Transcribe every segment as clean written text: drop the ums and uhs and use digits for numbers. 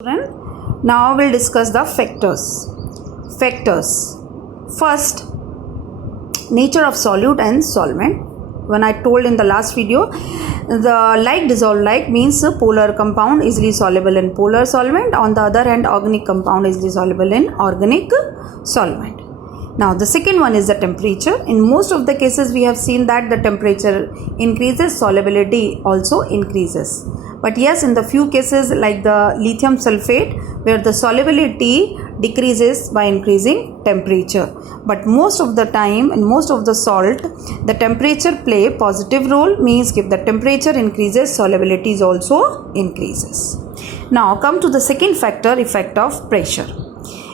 Now we'll discuss the factors. First, nature of solute and solvent. When I told in the last video, the like dissolved like means a polar compound easily soluble in polar solvent. On the other hand, organic compound easily soluble in organic solvent. Now the second one is the temperature. In most of the cases we have seen that the temperature increases, solubility also increases. But yes, in the few cases like the lithium sulfate, where the solubility decreases by increasing temperature. But most of the time in most of the salt, the temperature play positive role, means if the temperature increases, solubility is also increases. Now come to the second factor, effect of pressure.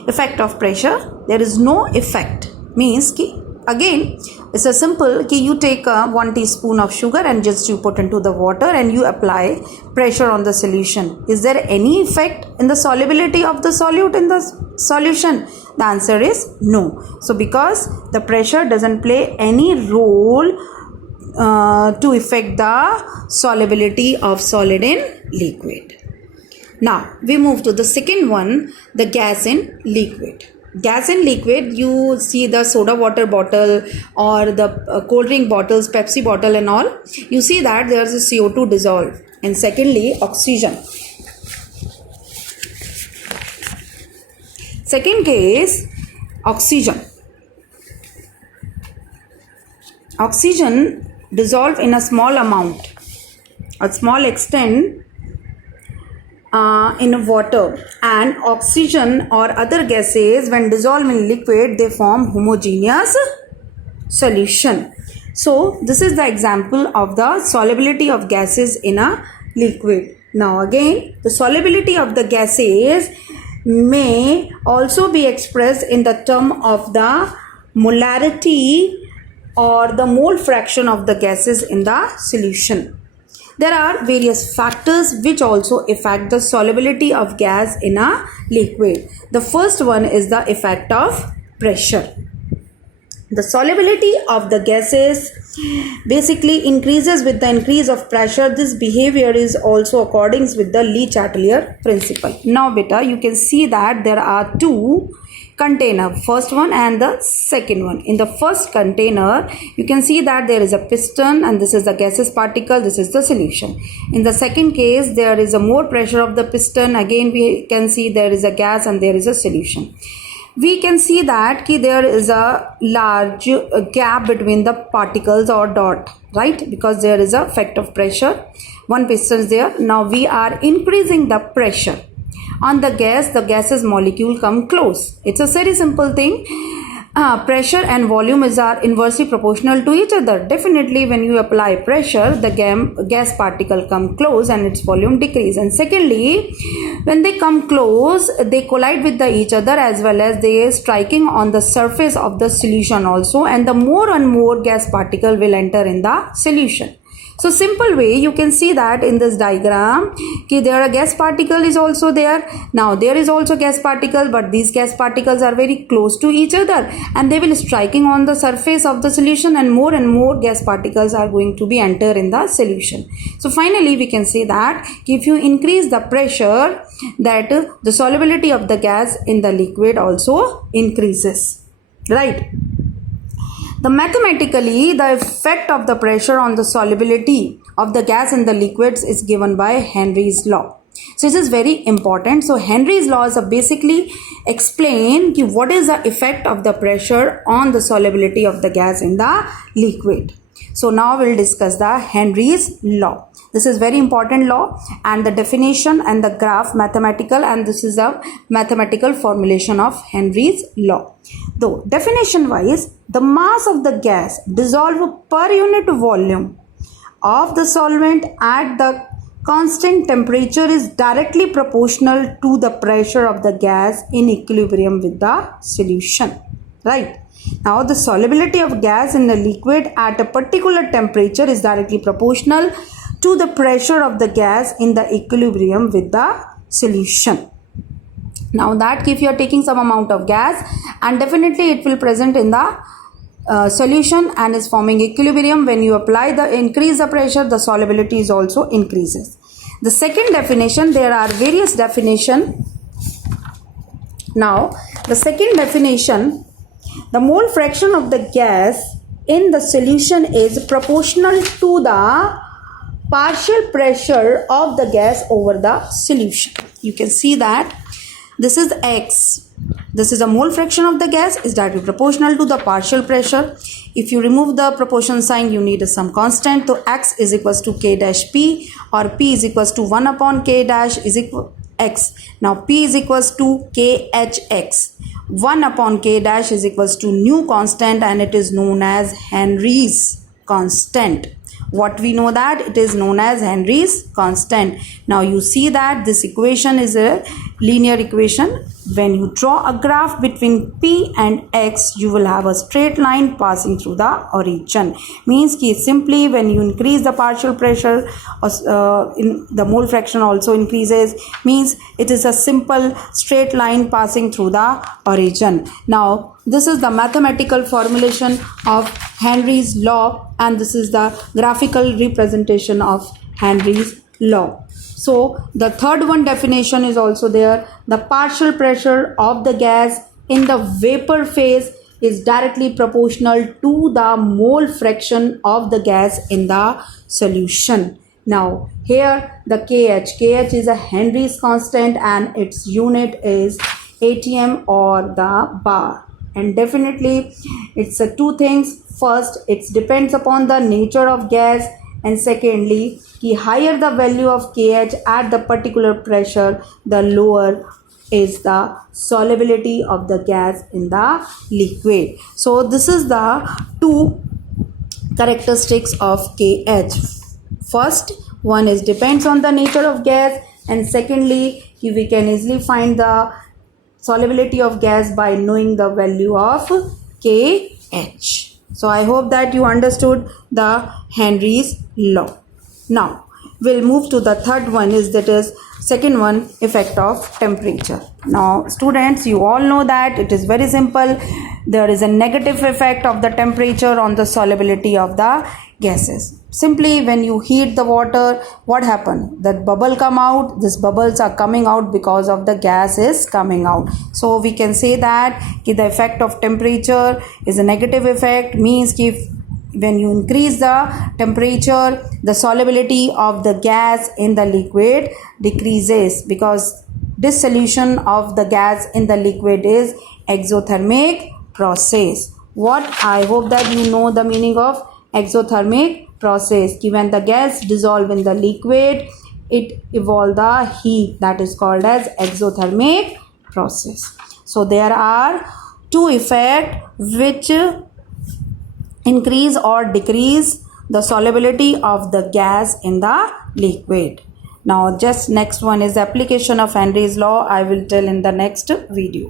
Effect of pressure, there is no effect, means ki again it's a simple ki you take 1 teaspoon of sugar and just you put into the water and you apply pressure on the solution. Is there any effect in the solubility of the solute in the solution? The answer is no. So because the pressure doesn't play any role to affect the solubility of solid in liquid. Now we move to the second one, the gas in liquid. Gas in liquid, you see the soda water bottle or the cold drink bottles, Pepsi bottle and all, you see that there is a CO2 dissolved, and secondly oxygen. Second case, oxygen dissolved in a small amount, a small extent in water, and oxygen or other gases when dissolved in liquid, they form homogeneous solution. So this is the example of the solubility of gases in a liquid. Now again, the solubility of the gases may also be expressed in the term of the molarity or the mole fraction of the gases in the solution. There are various factors which also affect the solubility of gas in a liquid. The first one is the effect of pressure. The solubility of the gases basically increases with the increase of pressure. This behavior is also according with the Le Chatelier principle. Now beta, you can see that there are two container, first one and the second one. In the first container you can see that there is a piston and this is the gaseous particle, this is the solution. In the second case there is a more pressure of the piston, again we can see there is a gas and there is a solution. We can see that there is a large gap between the particles or dot, right, because there is a effect of pressure. One piston is there. Now we are increasing the pressure on the gas, the gaseous molecule come close. It's a very simple thing. Pressure and volume are inversely proportional to each other. Definitely when you apply pressure, the gas particle come close and its volume decrease. And secondly, when they come close, they collide with each other as well as they striking on the surface of the solution also, and the more and more gas particle will enter in the solution. So simple way you can see that in this diagram there are gas particle is also there. Now there is also gas particle, but these gas particles are very close to each other and they will striking on the surface of the solution, and more gas particles are going to be enter in the solution. So finally we can say that if you increase the pressure, that the solubility of the gas in the liquid also increases, right? Mathematically, the effect of the pressure on the solubility of the gas in the liquids is given by Henry's law. So this is very important. So Henry's laws are basically explain what is the effect of the pressure on the solubility of the gas in the liquid. So now we'll discuss the Henry's law. This is very important law, and the definition and the graph mathematical, and this is a mathematical formulation of Henry's law. Though definition wise, the mass of the gas dissolved per unit volume of the solvent at the constant temperature is directly proportional to the pressure of the gas in equilibrium with the solution, right? Now the solubility of gas in a liquid at a particular temperature is directly proportional to the pressure of the gas in the equilibrium with the solution. Now that if you are taking some amount of gas, and definitely it will present in the solution and is forming equilibrium, when you apply the increase the pressure, the solubility is also increases. The second definition, there are various definition. Now, the second definition, the mole fraction of the gas in the solution is proportional to the partial pressure of the gas over the solution. You can see that this is X. This is a mole fraction of the gas is directly proportional to the partial pressure. If you remove the proportion sign, you need some constant. So X is equals to K dash P, or P is equals to 1 upon K dash is equal X. Now P is equals to KHX. 1 upon K dash is equals to new constant, and it is known as Henry's constant. What we know that it is known as Henry's constant. Now you see that this equation is a linear equation. When you draw a graph between P and X, you will have a straight line passing through the origin. Means कि simply when you increase the partial pressure, in the mole fraction also increases. Means it is a simple straight line passing through the origin. Now this is the mathematical formulation of Henry's law, and this is the graphical representation of Henry's law. So the third one definition is also there. The partial pressure of the gas in the vapor phase is directly proportional to the mole fraction of the gas in the solution. Now here the KH is a Henry's constant, and its unit is atm or the bar. And definitely it's two things. First, it depends upon the nature of gas, and secondly, the higher the value of KH at the particular pressure, the lower is the solubility of the gas in the liquid. So this is the two characteristics of KH. First one is depends on the nature of gas, and secondly, we can easily find the solubility of gas by knowing the value of KH. So I hope that you understood the Henry's law. Now we'll move to the third one, that is second one, effect of temperature. Now students, you all know that it is very simple. There is a negative effect of the temperature on the solubility of the gases. Simply when you heat the water, what happens? That bubble come out. These bubbles are coming out because of the gas is coming out. So we can say that the effect of temperature is a negative effect. Means if when you increase the temperature, the solubility of the gas in the liquid decreases, because dissolution of the gas in the liquid is exothermic process. What I hope that you know the meaning of exothermic process. When the gas dissolve in the liquid, it evolve the heat, that is called as exothermic process. So there are two effects which increase or decrease the solubility of the gas in the liquid. Now just next one is the application of Henry's law. I will tell in the next video.